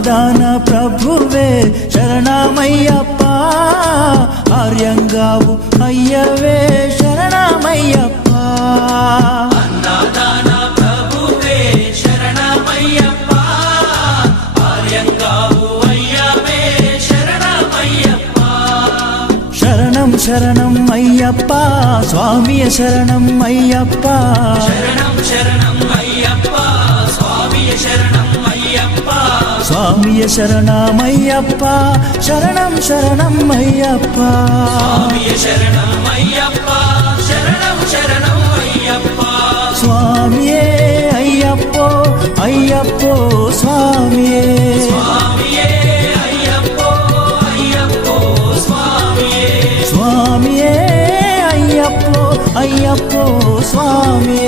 అన్నదాన ప్రభువే శరణమయ్యప్ప, ఆర్యంగావు అయ్యవే శరణమయ్యప్ప. అన్నదాన ప్రభువే శరణమయ్యప్ప, ఆర్యంగావు అయ్యవే శరణమయ్యప్ప. శరణం శరణం అయ్యప్ప స్వామియ శరణం అయ్యప్ప. శరణం శరణం అయ్యప్ప స్వామియ శరణం అయ్యప్ప. స్వామియ శరణమయ్యప్ప, శరణం శరణం అయ్యప్ప. స్వామియ శరణం అయ్యప్ప, శరణం శరణం అయ్యప్ప. స్వామియే అయ్యప్పో అయ్యప్పో స్వామియే. స్వామియే అయ్యప్పో అయ్యప్పో స్వామియే. స్వామియే అయ్యప్పో అయ్యప్పో స్వామియే.